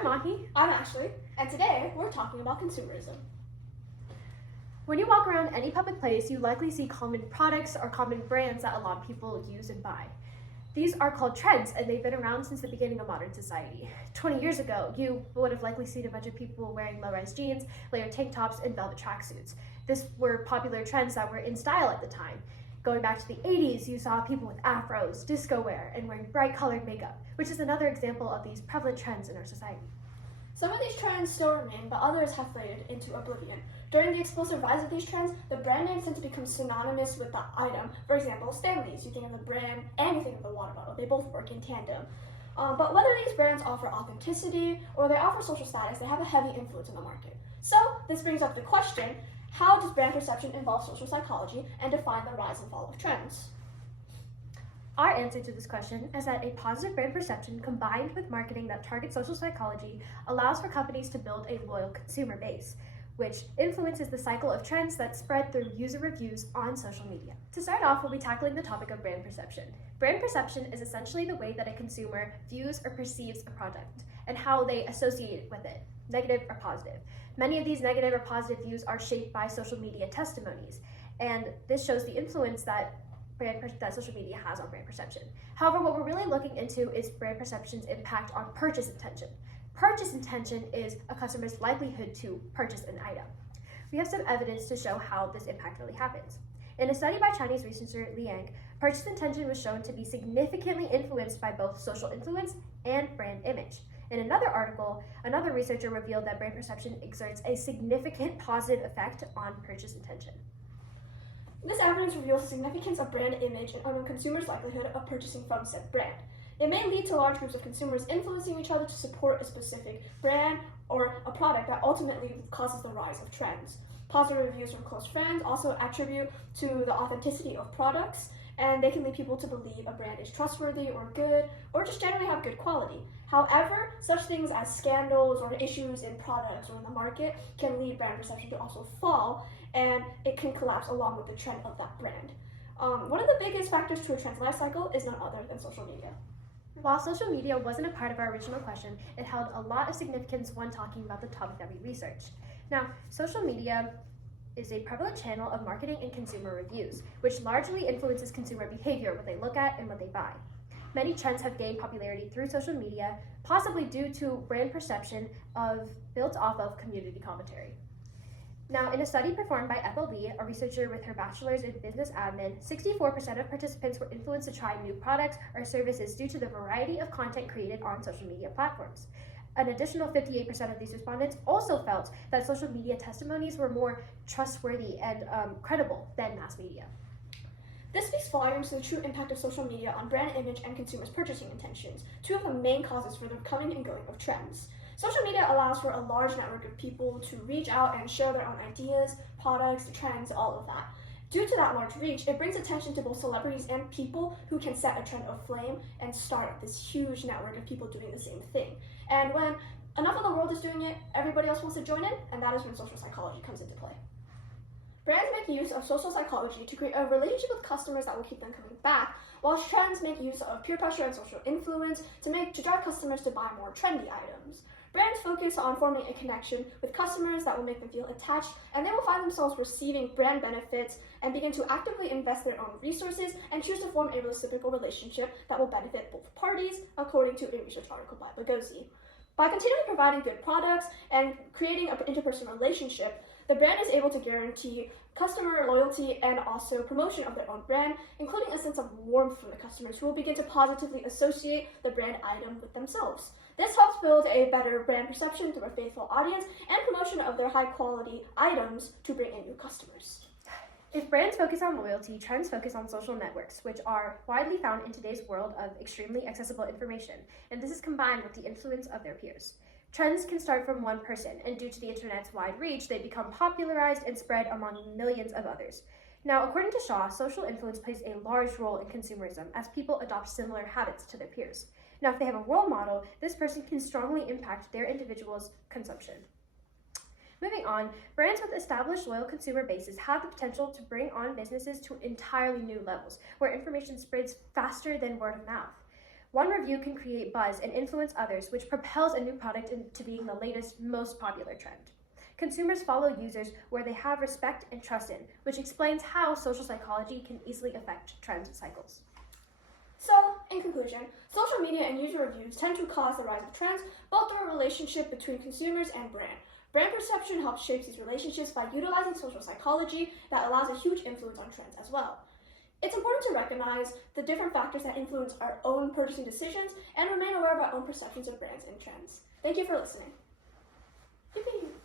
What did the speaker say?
I'm Mahi. I'm Ashley, and today we're talking about consumerism. When you walk around any public place, you likely see common products or common brands that a lot of people use and buy. These are called trends, and they've been around since the beginning of modern society. 20 years ago, you would have likely seen a bunch of people wearing low-rise jeans, layered tank tops, and velvet tracksuits. These were popular trends that were in style at the time. Going back to the 80s, you saw people with afros, disco wear, and wearing bright colored makeup, which is another example of these prevalent trends in our society. Some of these trends still remain, but others have faded into oblivion. During the explosive rise of these trends, the brand names tend to become synonymous with the item. For example, Stanley's, you think of the brand and you think of the water bottle. They both work in tandem. But whether these brands offer authenticity or they offer social status, they have a heavy influence in the market. So this brings up the question, how does brand perception involve social psychology and define the rise and fall of trends? Our answer to this question is that a positive brand perception combined with marketing that targets social psychology allows for companies to build a loyal consumer base, which influences the cycle of trends that spread through user reviews on social media. To start off, we'll be tackling the topic of brand perception. Brand perception is essentially the way that a consumer views or perceives a product and how they associate with it, negative or positive. Many of these negative or positive views are shaped by social media testimonies, and this shows the influence that social media has on brand perception. However, what we're really looking into is brand perception's impact on purchase intention. Purchase intention is a customer's likelihood to purchase an item. We have some evidence to show how this impact really happens. In a study by Chinese researcher Liang, purchase intention was shown to be significantly influenced by both social influence and brand image. In another article, another researcher revealed that brand perception exerts a significant positive effect on purchase intention. This evidence reveals the significance of brand image and on consumers' likelihood of purchasing from said brand. It may lead to large groups of consumers influencing each other to support a specific brand or a product that ultimately causes the rise of trends. Positive reviews from close friends also attribute to the authenticity of products, and they can lead people to believe a brand is trustworthy or good, or just generally have good quality. However, such things as scandals or issues in products or in the market can lead brand perception to also fall, and it can collapse along with the trend of that brand. One of the biggest factors to a trend's life cycle is none other than social media. While social media wasn't a part of our original question, it held a lot of significance when talking about the topic that we researched. Now, social media is a prevalent channel of marketing and consumer reviews, which largely influences consumer behavior, what they look at and what they buy. Many trends have gained popularity through social media, possibly due to brand perception built off of community commentary. Now, in a study performed by Ethel Lee, a researcher with her bachelor's in business admin, 64% of participants were influenced to try new products or services due to the variety of content created on social media platforms. An additional 58% of these respondents also felt that social media testimonies were more trustworthy and credible than mass media. This speaks volumes to the true impact of social media on brand image and consumers' purchasing intentions, two of the main causes for the coming and going of trends. Social media allows for a large network of people to reach out and share their own ideas, products, trends, all of that. Due to that large reach, it brings attention to both celebrities and people who can set a trend aflame and start this huge network of people doing the same thing. And when enough of the world is doing it, everybody else wants to join in, and that is when social psychology comes into play. Brands make use of social psychology to create a relationship with customers that will keep them coming back, while trends make use of peer pressure and social influence to drive customers to buy more trendy items. Brands focus on forming a connection with customers that will make them feel attached, and they will find themselves receiving brand benefits and begin to actively invest their own resources and choose to form a reciprocal relationship that will benefit both parties, according to a research article by Bagosi. By continually providing good products and creating an interpersonal relationship, the brand is able to guarantee customer loyalty and also promotion of their own brand, including a sense of warmth from the customers who will begin to positively associate the brand item with themselves. This helps build a better brand perception through a faithful audience and promotion of their high-quality items to bring in new customers. If brands focus on loyalty, trends focus on social networks, which are widely found in today's world of extremely accessible information, and this is combined with the influence of their peers. Trends can start from one person, and due to the internet's wide reach, they become popularized and spread among millions of others. Now, according to Shaw, social influence plays a large role in consumerism as people adopt similar habits to their peers. Now, if they have a role model, this person can strongly impact their individual's consumption. Moving on, brands with established loyal consumer bases have the potential to bring on businesses to entirely new levels, where information spreads faster than word of mouth. One review can create buzz and influence others, which propels a new product into being the latest, most popular trend. Consumers follow users where they have respect and trust in, which explains how social psychology can easily affect trend cycles. So, in conclusion, social media and user reviews tend to cause the rise of trends, both through a relationship between consumers and brand. Brand perception helps shape these relationships by utilizing social psychology that allows a huge influence on trends as well. It's important to recognize the different factors that influence our own purchasing decisions and remain aware of our own perceptions of brands and trends. Thank you for listening. Yippee!